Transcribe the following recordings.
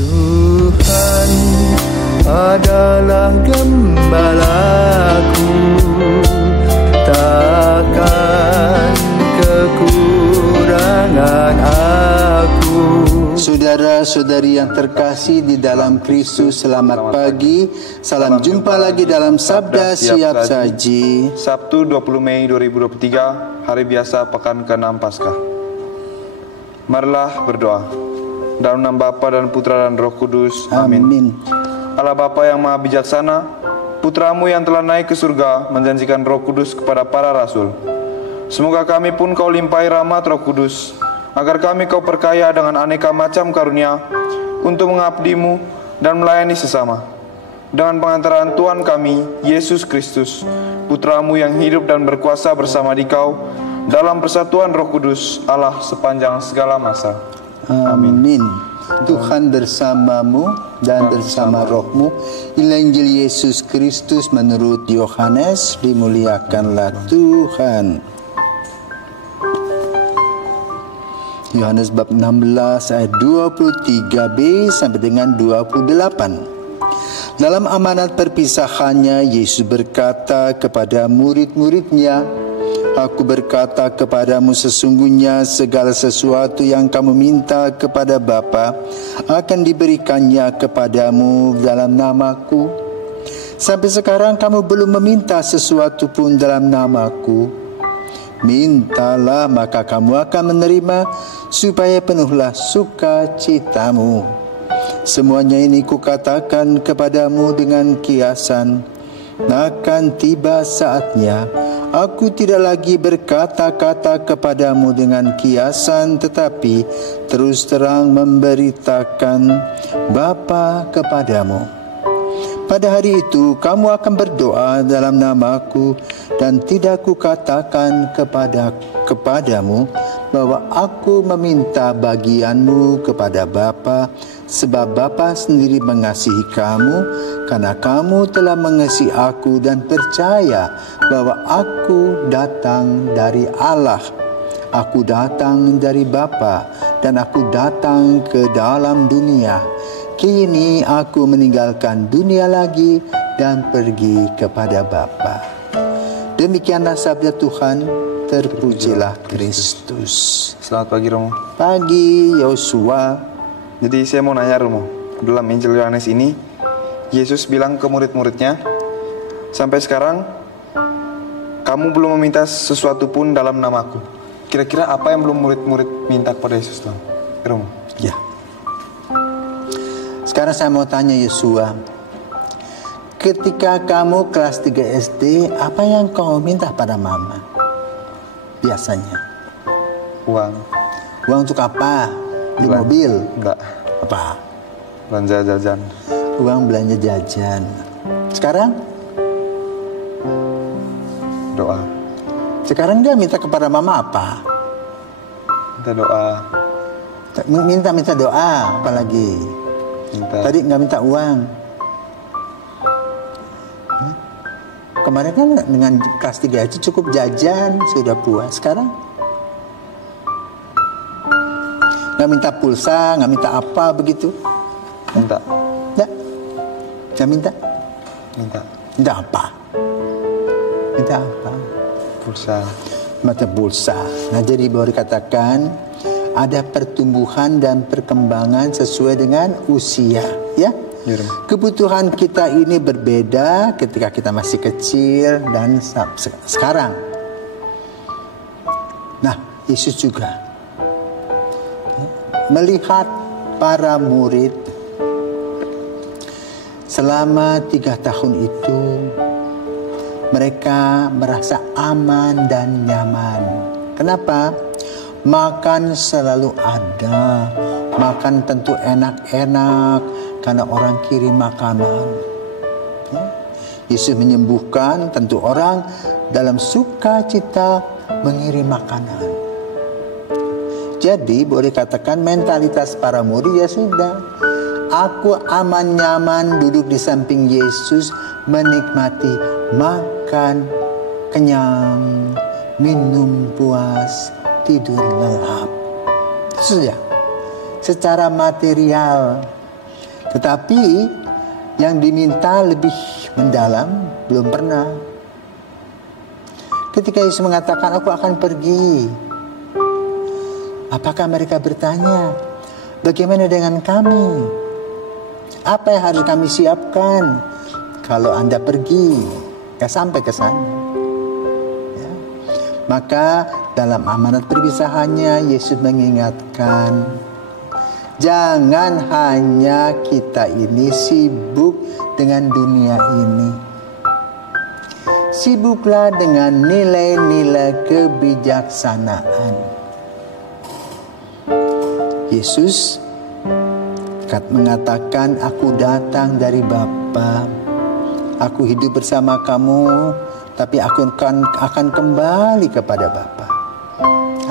Tuhan adalah gembalaku, takkan kekurangan aku. Saudara-saudari yang terkasih di dalam Kristus, selamat pagi. Salam jumpa lagi dalam Sabda Siap Saji. Sabtu 20 Mei 2023, hari biasa pekan ke-6 Paskah. Marilah berdoa. Dalam nama Bapa dan Putra dan Roh Kudus. Amin. Allah Bapa yang Maha Bijaksana, Putramu yang telah naik ke surga menjanjikan Roh Kudus kepada para rasul. Semoga kami pun Kau limpahi rahmat Roh Kudus, agar kami Kau perkaya dengan aneka macam karunia untuk mengabdi-Mu dan melayani sesama. Dengan pengantaran Tuhan kami, Yesus Kristus, Putramu yang hidup dan berkuasa bersama di Kau, dalam persatuan Roh Kudus, Allah sepanjang segala masa. Amin. Tuhan bersamamu dan bersama rohmu. Inilah Injil Yesus Kristus menurut Yohanes. Dimuliakanlah Tuhan. Yohanes bab 16 ayat 23b sampai dengan 28. Dalam amanat perpisahannya, Yesus berkata kepada murid-muridnya, Aku berkata kepadamu, sesungguhnya segala sesuatu yang kamu minta kepada Bapa akan diberikannya kepadamu dalam namaku. Sampai sekarang kamu belum meminta sesuatu pun dalam namaku. Mintalah, maka kamu akan menerima, supaya penuhlah sukacitamu. Semuanya ini kukatakan kepadamu dengan kiasan. Akan tiba saatnya aku tidak lagi berkata-kata kepadamu dengan kiasan, tetapi terus terang memberitakan Bapa kepadamu. Pada hari itu kamu akan berdoa dalam namaku, dan tidak kukatakan kepadamu bahwa aku meminta bagianmu kepada Bapa, sebab Bapa sendiri mengasihi kamu, karena kamu telah mengasihi aku dan percaya bahwa aku datang dari Allah. Aku datang dari Bapa, dan aku datang ke dalam dunia. Kini aku meninggalkan dunia lagi dan pergi kepada Bapa. Demikianlah sabda Tuhan. Terpujilah Kristus. Selamat pagi Romo. Pagi Yosua. Jadi saya mau nanya Romo, dalam Injil Yohanes ini Yesus bilang ke murid-muridnya, sampai sekarang kamu belum meminta sesuatu pun dalam namaku. Kira-kira apa yang belum murid-murid minta kepada Yesus Tuhan? Romo. Ya. Sekarang saya mau tanya Yosua, ketika kamu kelas 3 SD, apa yang kau minta pada mama? Biasanya Uang. Uang untuk apa? Di mobil? Enggak. Apa? Belanja jajan. Uang belanja jajan. Sekarang? Doa. Sekarang dia minta kepada mama apa? Minta doa. Minta doa, apalagi? Tadi nggak minta uang. Kemarin kan dengan kelas 3 aja cukup jajan, sudah puas. Sekarang nggak minta pulsa, nggak minta apa begitu? Minta. Nggak minta? Minta. Minta apa? Minta apa? Pulsa. Minta pulsa. Nah, jadi boleh dikatakan ada pertumbuhan dan perkembangan sesuai dengan usia, ya. Kebutuhan kita ini berbeda ketika kita masih kecil dan sekarang. Nah, Yesus juga melihat para murid selama 3 tahun itu, mereka merasa aman dan nyaman. Kenapa? Makan selalu ada, makan tentu enak-enak karena orang kirim makanan. Yesus menyembuhkan, tentu orang dalam sukacita mengirim makanan. Jadi boleh katakan mentalitas para murid ya sudah, aku aman nyaman duduk di samping Yesus, menikmati makan kenyang, minum puas, tidur lelap. Sudah. Secara material Tetapi yang diminta lebih mendalam belum pernah. Ketika Yesus mengatakan, aku akan pergi, apakah mereka bertanya, bagaimana dengan kami? Apa yang harus kami siapkan kalau Anda pergi? Ya, sampai ke sana. Ya. Maka dalam amanat perpisahannya Yesus mengingatkan, jangan hanya kita ini sibuk dengan dunia ini. Sibuklah dengan nilai-nilai kebijaksanaan. Yesus mengatakan, aku datang dari Bapa. Aku hidup bersama kamu, tapi aku akan kembali kepada Bapa.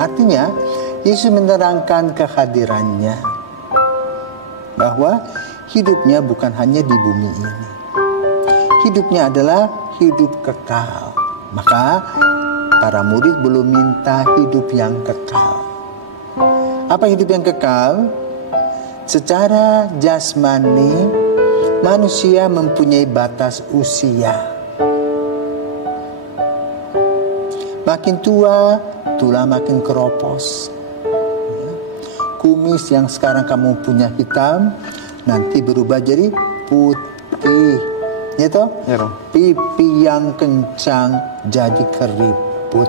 Artinya, Yesus menerangkan kehadirannya, bahwa hidupnya bukan hanya di bumi ini. Hidupnya adalah hidup kekal. Maka para murid belum minta hidup yang kekal. Apa hidup yang kekal? Secara jasmani, manusia mempunyai batas usia. Makin tua, tulang makin keropos. Kumis yang sekarang kamu punya hitam, nanti berubah jadi putih. Ya toh? Ya, Rom. Pipi yang kencang jadi keriput.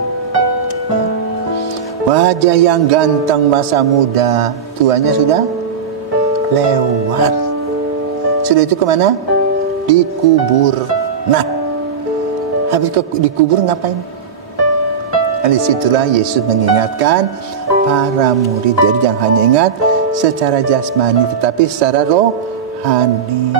Wajah yang ganteng masa muda, tuanya sudah lewat. Sudah itu kemana? Dikubur. Nah, habis dikubur ngapain? Dan disitulah Yesus mengingatkan para murid. Jadi jangan hanya ingat secara jasmani, tetapi secara rohani.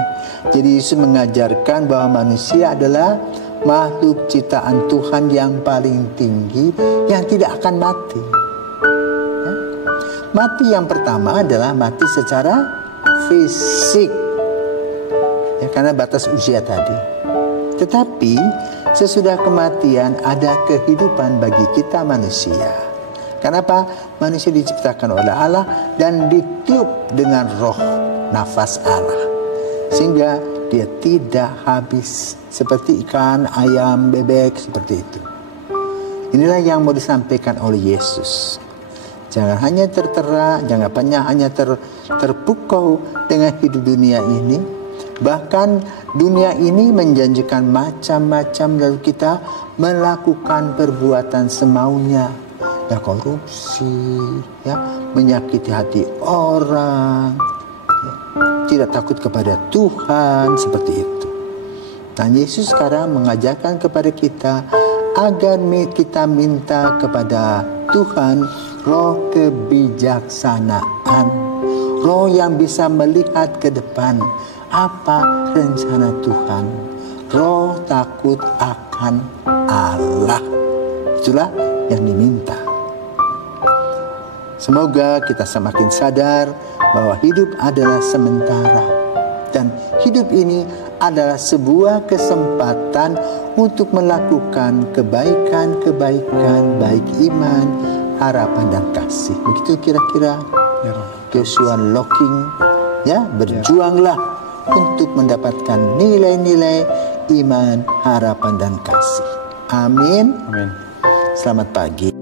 Jadi Yesus mengajarkan bahwa manusia adalah makhluk ciptaan Tuhan yang paling tinggi, yang tidak akan mati. Ya. Mati yang pertama adalah mati secara fisik, ya, karena batas usia tadi. Tetapi sesudah kematian ada kehidupan bagi kita manusia. Kenapa? Manusia diciptakan oleh Allah dan ditiup dengan roh nafas Allah, sehingga dia tidak habis seperti ikan, ayam, bebek, seperti itu. Inilah yang mau disampaikan oleh Yesus. Jangan hanya tertera, jangan hanya terpukau dengan hidup dunia ini. Bahkan dunia ini menjanjikan macam-macam, lalu kita melakukan perbuatan semaunya. Ya, korupsi, ya, menyakiti hati orang, ya, tidak takut kepada Tuhan, seperti itu. Dan Yesus sekarang mengajarkan kepada kita agar kita minta kepada Tuhan roh kebijaksanaan, roh yang bisa melihat ke depan apa rencana Tuhan, roh takut akan Allah. Itulah yang diminta. Semoga kita semakin sadar bahwa hidup adalah sementara, dan hidup ini adalah sebuah kesempatan untuk melakukan kebaikan-kebaikan, baik iman, harapan, dan kasih. Begitu kira-kira Joshua Locking, ya, berjuanglah untuk mendapatkan nilai-nilai iman, harapan, dan kasih. Amin. Amin. Selamat pagi.